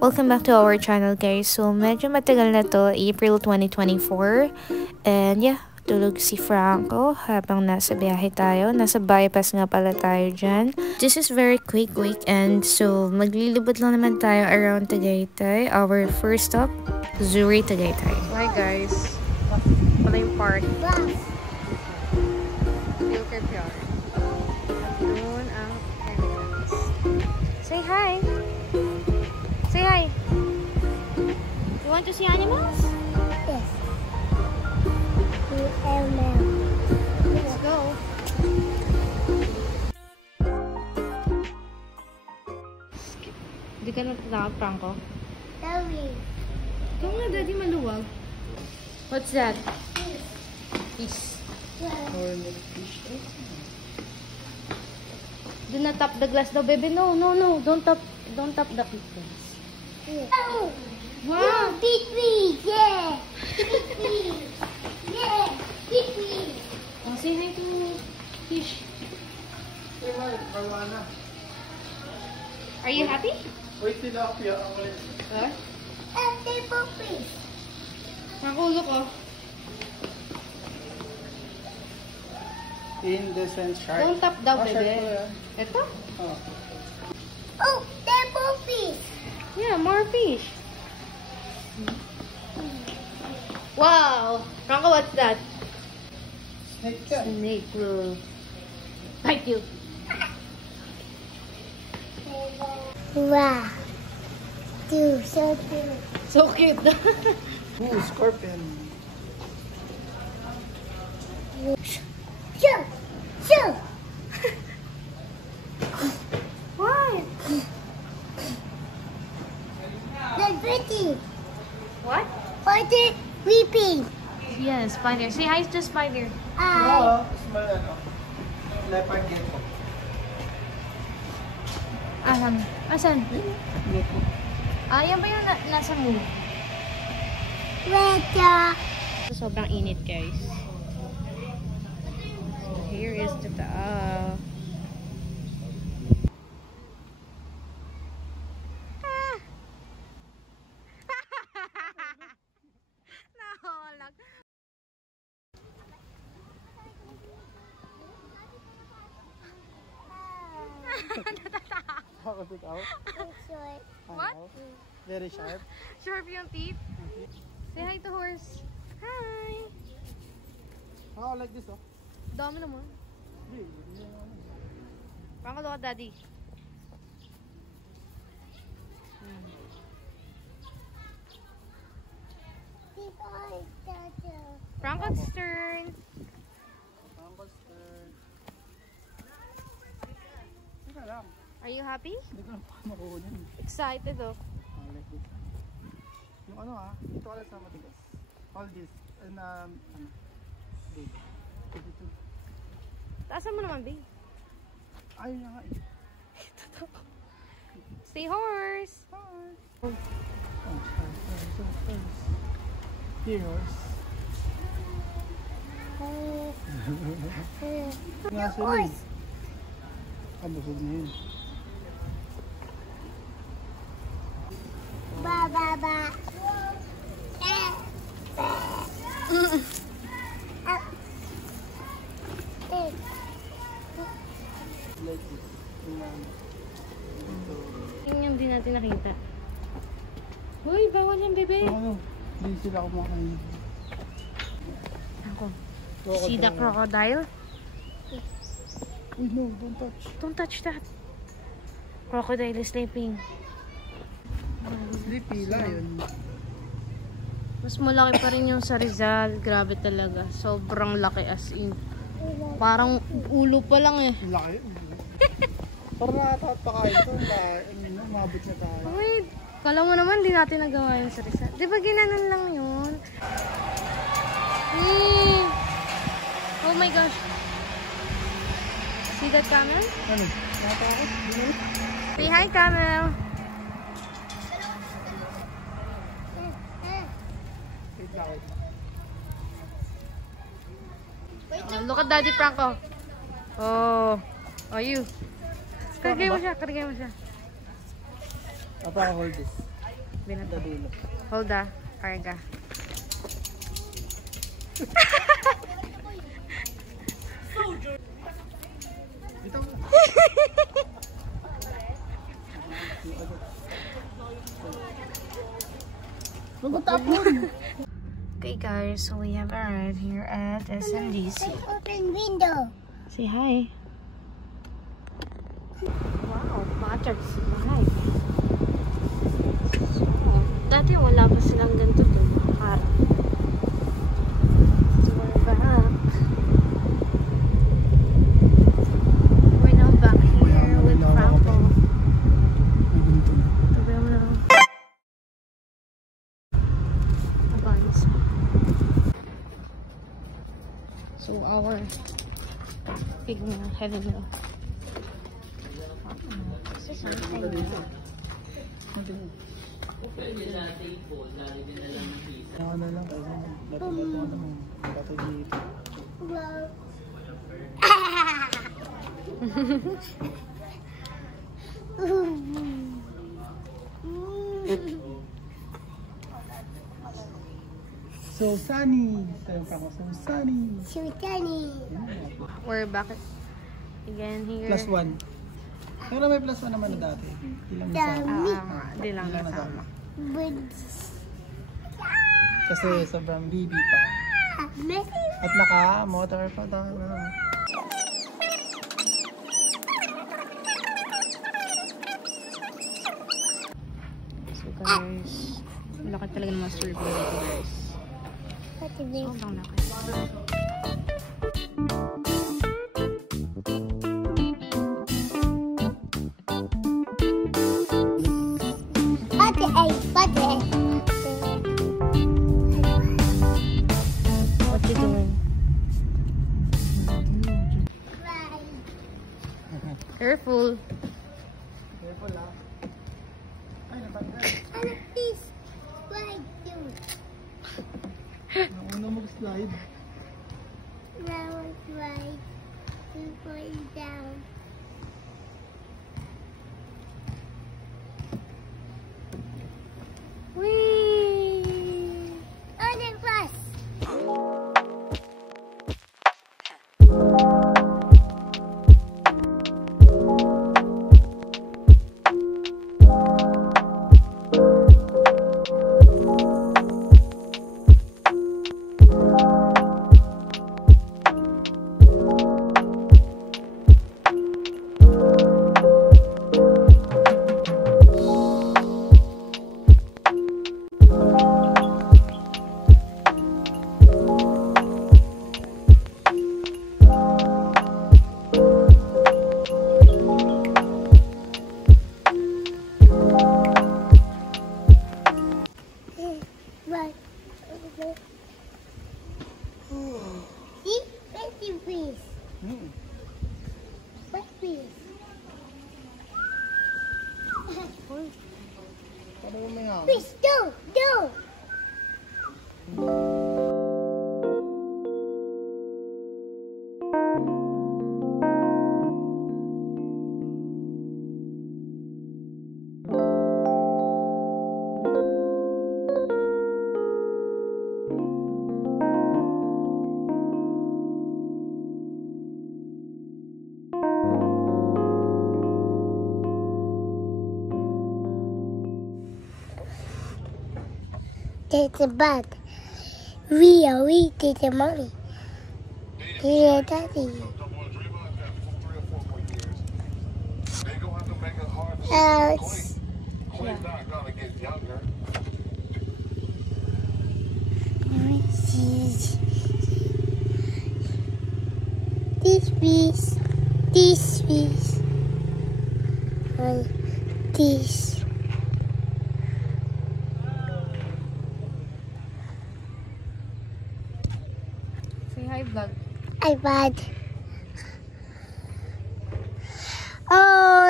Welcome back to our channel, guys. So, medyo matagal na to, April 2024. And yeah, tulog si Franco habang nasa biyahe tayo. Nasa bypass nga pala tayo dyan. This is very quick weekend. So, maglilibot lang naman tayo around Tagaytay. Our first stop, Zuri, Tagaytay. Hi guys. Pala yung park. Filter PR. Doon ang entrance. Say hi! Say hi. You want to see animals? Yes. Let's go. Hindi ka natatakot, Franco? Sorry. Ikaw nga, Daddy, maluwag. What's that? Fish. Do not tap the glass though, baby. No, no, no. Don't tap the glass. Oh. Wow. No, beat me. Yeah. Beat me. Yeah. Beat me. Oh, say hi to fish. Are you happy? Wait, tilapia. Huh? Ate Poppy. Nakulok oh. Indecent shark. Don't tap daw, Shark baby. po yan. Ito? Oh. Oh, the Poppy. Yeah, more fish. Wow! Franco, what's that? Snake ka. Snake will bite you. Wow. Dude, so cute. So cute. Ooh, scorpion. Show. Show. What? The pretty. What? For the weeping. Yeah, spider. Say hi to spider. Oo, small ano. Leopard gecko. Asan? Yan ba yung nasa move? Weather. Sobrang init, guys. So, here is the Nahulog. Takot ikaw? Short. What? Very sharp. Sharp yung teeth. Say hi to horse. Hi. Oh, like this, oh. Dami naman. Franco, look at daddy. Franco's turn. Teka lang. Are you happy? Hindi ko na pa makukunin. Excited oh. Oh, like this. Yung ano dito ka lang sa matigas. All this. And ano. Big. Dito. Taasan mo naman, babe. Ayun na nga eh. Stay horse. Oh, horse. Here, horse. Nga sila eh. Busog na yun. Ba ba ba. Like this. Yung hindi natin nakita. Uy, bawal yan, bebe. Ano? Hindi sila kumakain. Ako. See the crocodile? Uy, no, don't touch. Don't touch that. Crocodile is sleeping. Sleepy lion. Mas malaki pa rin yung sa Rizal. Grabe talaga. Sobrang laki as in. Parang ulo pa lang eh. Laki. Parang nakatapakain ito. Umabot na tayo. Wait. Kala mo naman di natin nagawa yun sa Rizal. Di ba ginanon lang yun? Oh my gosh. See that camel? Ano? Nakatakot? Say hi, camel. Wait lang. Look at Daddy Franco. Oh. Oh, you. Kargay mo siya, kargay mo siya. Papa, hold this. tabi na to. Dadulo. Hold ah, karga. Dito mo. Magutapon! Okay guys, so we have arrived here at SMDC. Open window. Say hi. Wow, mattered si bahay. Dati wala pa silang ganito to. Harap. So we're back. We're now back here with Franco. Tabi mo na. Advance. So our big meal, heavy meal. This is something. Ano lang, bato-bato naman. Bato dito. Wow. So sunny! Sabi pa ako, so sunny! Sultani. We're back again here. +1. Pero may +1 naman na dati. Ilang isa. Di lang Ilang nasama. Kasi sobrang baby pa. Messi. At naka-motor pa tayo. So guys, laki talaga ng master ko dito guys. What is this? Sobrang laki. What you doing? Careful. Careful ah. Ay, natanggal. Ano this? Slide you. Nauna mag-slide. Now slide. You going down. Whee! On the bus. Right. See? Fancy fish. What fish? Paano mo may hangin? Fish, do! Do! There's a bug. We did the mommy. Yeah, daddy. Alex. This piece. This piece. And this. Say hi vlog. iPad. Oh,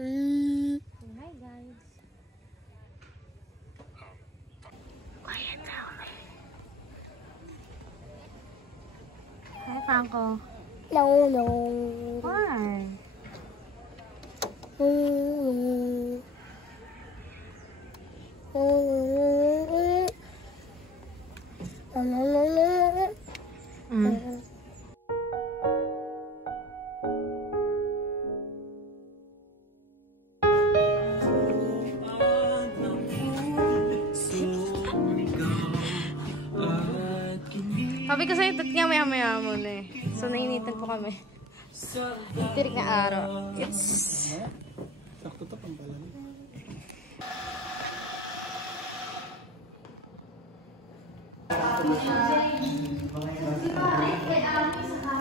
Say hi guys. Quiet down. Hi Franco. no, no. Why? Sabi ko sa'yo, tat nga maya-maya muna eh. So, nainitan po kami. Tirik na araw. It's... Sakto to pang pala.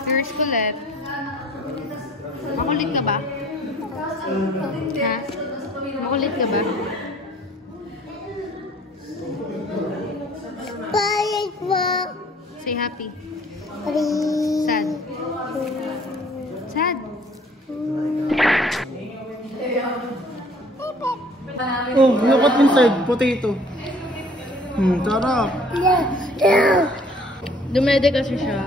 First kulit. Makulit ka ba? Ha? Makulit ka ba? Bye, Ma. Say happy. Please. Sad. Sad. Oh, look at inside. Potato. Sarap. Yeah. Yeah. Dumede kasi siya.